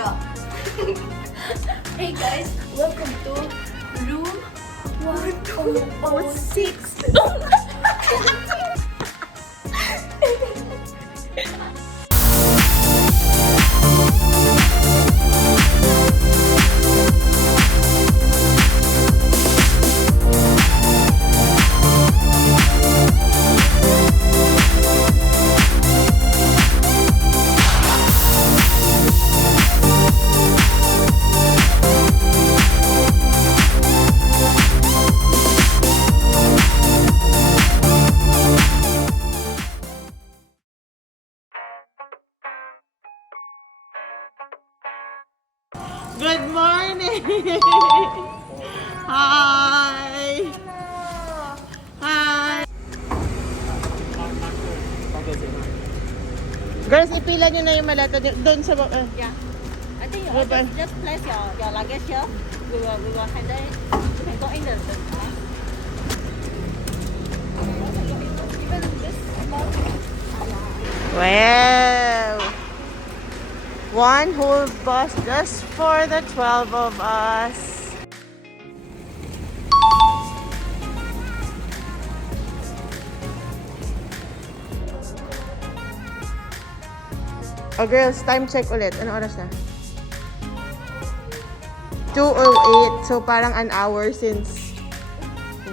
go. Hey guys, welcome to room 106. Good morning! Hi! Hi! Girls, ipila nyo na yung maleta doon sa... Yeah. I think just place your luggage here. We will handle it. You can go in the car. Wow! One whole bus just for the 12 of us. Oh girls, time check ulit. Ano oras na? 2:08. So parang an hour since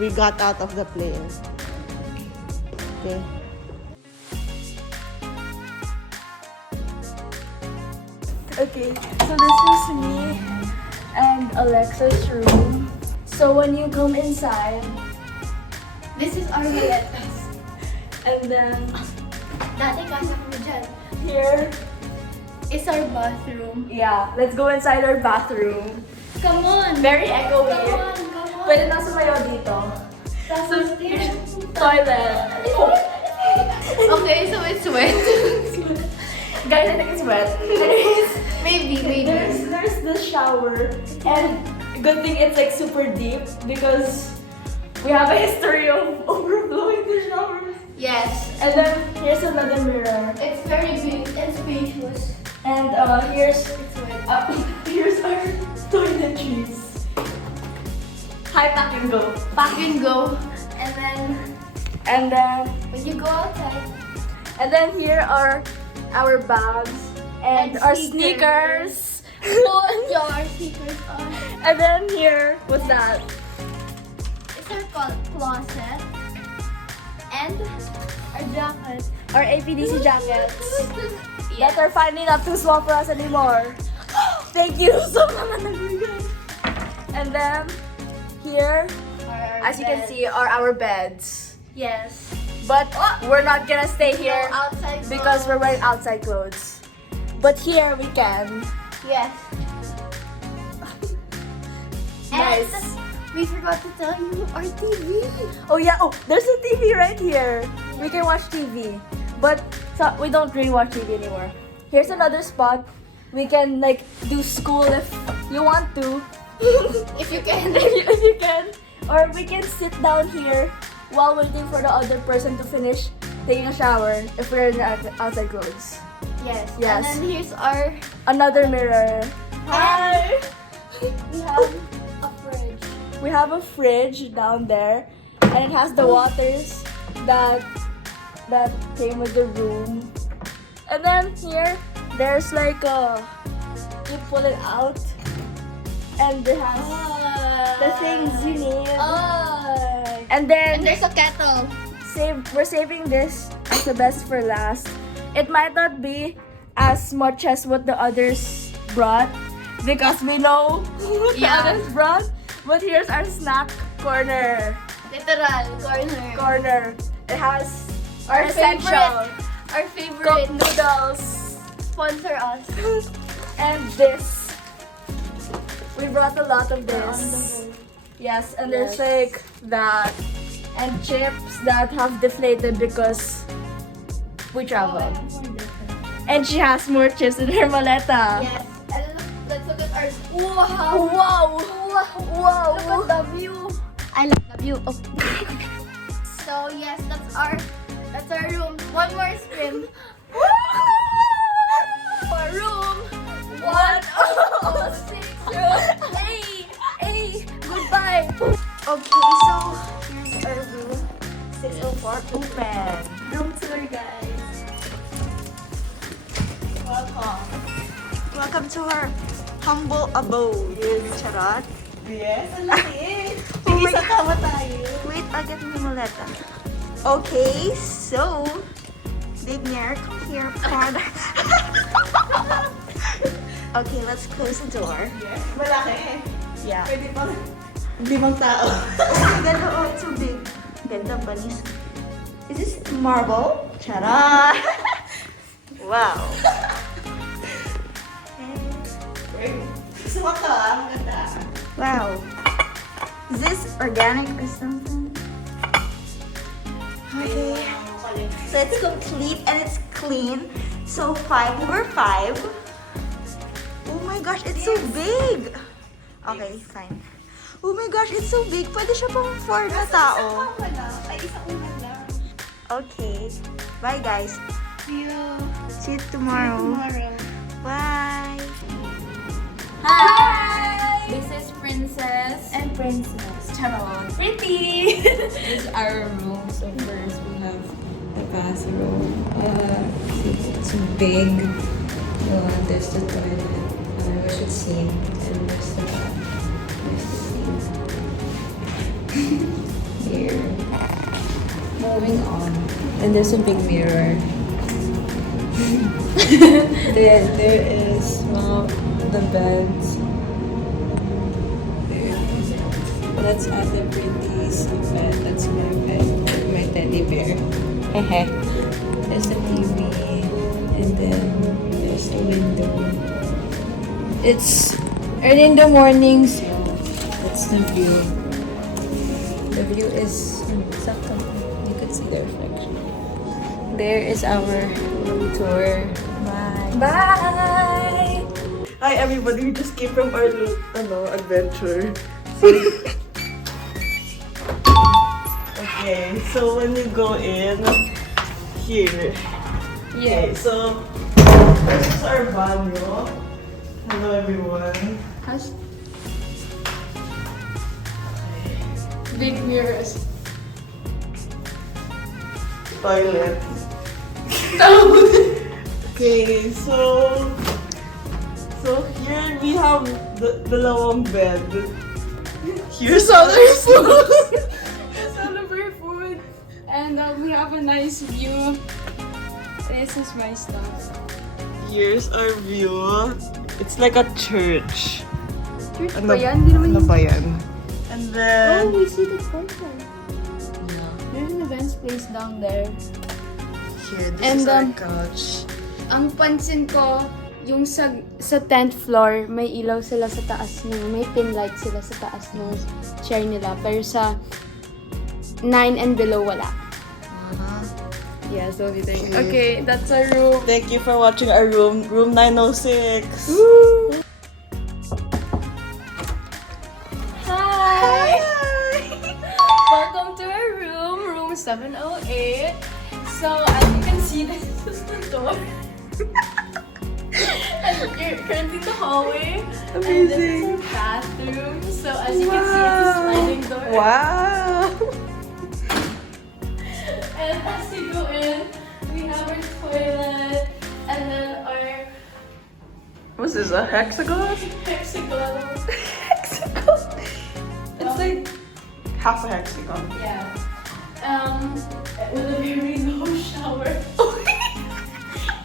we got out of the plane. Okay. Okay, so this is me and Alexa's room. So when you come inside, this is our maletas. And then, dati kasa kami dyan. Here is our bathroom. Yeah, let's go inside our bathroom. Come on! Very echoey. Come on. Pwede na sumayaw dito. So, here's toilet. Okay, so it's wet. Guys, I think it's wet. Maybe. There's the shower, and good thing it's like super deep because we have a history of overflowing the showers. Yes. And then here's another mirror. It's very big and spacious. And here's here's our toiletries. Hi, pack and go. Pack and go. And then when you go outside. And then here are our bags and our sneakers. Put your sneakers on. And then here, what's that? It's our closet and our jacket. Our APDC jackets that are finally not too small for us anymore. Thank you so much. And then here, as you can see, are our beds. Yes. But we're not gonna stay here because we're wearing outside clothes. But here we can. Yes. Nice. And we forgot to tell you our TV. Oh yeah, there's a TV right here. We can watch TV. But we don't really watch TV anymore. Here's another spot. We can like do school if you want to. If you can. if you can. Or we can sit down here while waiting for the other person to finish taking a shower if we're in the outside clothes. Yes. And then here's our another mirror. Hi. We have a fridge. We have a fridge down there, and it has the waters that came with the room. And then here, there's like you pull it out, and it has the things you need. And there's a kettle. We're saving this as the best for last. It might not be as much as what the others brought because we know what the others brought. But here's our snack corner. Literal corner. It has our essential, our favorite cup noodles. Sponsor us. And this. We brought a lot of this. Yes, and there's like that. And chips that have deflated because we traveled. And she has more chips in her maleta. Yes. And let's look at our... Wow! Look at the view. I like the view. Oh. So yes, that's our room. One more spin. Our room. 106. Welcome to our humble abode. Charot. Yes, ang laki. Oh my Isa kama tayo. Wait, I'll get my maleta. Okay, so Big Mayor, come here, Father. Okay, let's close the door. Yes, malaki. Yeah. Pwede pang 5 tao. Oh my god, oh, it's so big. Ganda, bunnies. Is this marble? Charot. Wow. Sumak ka, ang ganda. Wow. Is this organic or something? Okay. So it's complete and it's clean. So 5 over 5. Oh my gosh, it's so big. Okay, fine. Oh my gosh, it's so big. Pwede siya pang 4 na tao. Ay, isang ulan lang. Okay. Bye guys. See you. See you tomorrow. Tomorrow. Bye. Hi! This is Princess. And Princess. Charot. Pretty. This is our room. So first we have the bathroom. It's big. There's the toilet. Wash it sink. And there's the bath. There's the sink. Here. Moving on. And there's a big mirror. there is the beds. That's other Pretty's bed. That's my bed. My teddy bear. Hehe. There's the TV. And then there's the window. It's early in the morning, so that's the view. The view is you could see the reflection. There is our room tour. Bye. Bye. Hi everybody, we just came from our adventure. Okay, so when you go in here. Okay, so this is our banyo. Hello everyone. Big mirrors. Toilet. Okay, so here we have the dalawang bed. Here's other food. It's all of our food. And we have a nice view. This is my stuff. Here's our view. It's like a church. Church Ano- ba yan? Hindi naman Ano ba yan? And Oh, then we see the corner. There's an events place down there. here, this And, is our couch. Ang pansin ko, yung sa 10th floor, may ilaw sila sa taas may pin light sila sa taas ng chair nila. Pero sa 9 and below, wala. Yeah, so we think, okay, that's our room. Thank you for watching our room 906. Hi! Welcome to our room 708. So, as you can see, this is the door. And you're currently in the hallway. And this is our bathroom. So, as you can see, it's a sliding door. Wow! And as you go in, we have our toilet. And then our What's this, a hexagon? hexagon. It's like half a hexagon. Yeah. With a very low shower.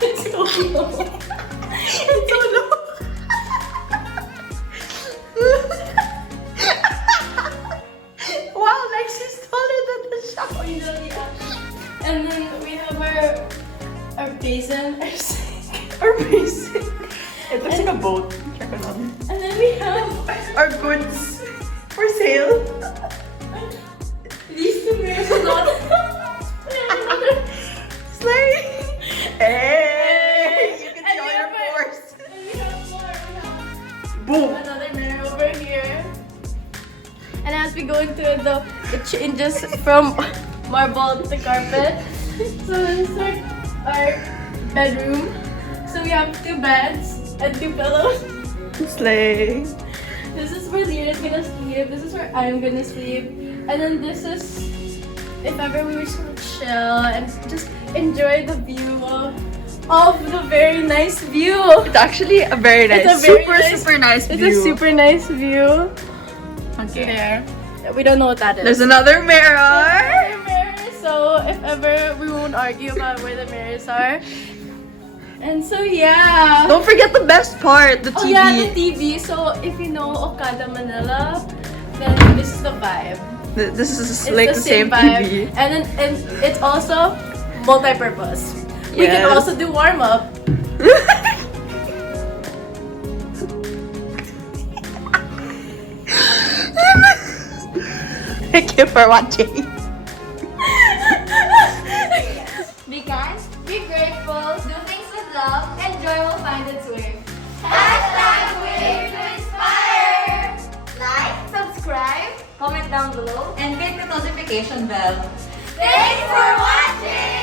It's so low. It's so low. Wow, Lexi's taller than the shower. Yeah. And then we have our basin, our sink, our basin. It looks like a boat. Check it out. And then we have Our goods for sale. these two mirrors a lot. Slay! Hey! You can And show we your have our- force. And we have more. We have Boom! another mirror over here. And as we go into it changes from marble to carpet. So this is our bedroom. So we have 2 beds and 2 pillows. Slay! This is where Lyra's gonna sleep. This is where I'm gonna sleep. And then this is if ever we just want to chill and just enjoy the view of the very nice view. It's actually a very nice, It's a very super nice It's view. a super nice view. Okay. There. We don't know what that is. There's another mirror. Another mirror. So if ever we won't argue about where the mirrors are. And so yeah. Don't forget the best part, the TV. Oh yeah, the TV. So if you know Okada Manila, then this is the vibe. This is It's like the same vibe. TV. And it's also multi-purpose. We can Yes. also do warm-up. Thank you for watching. Be kind, be grateful, do things with love, and joy will find its way. #Wave to inspire! Like, subscribe, comment down below, And click the notification bell. thanks for watching!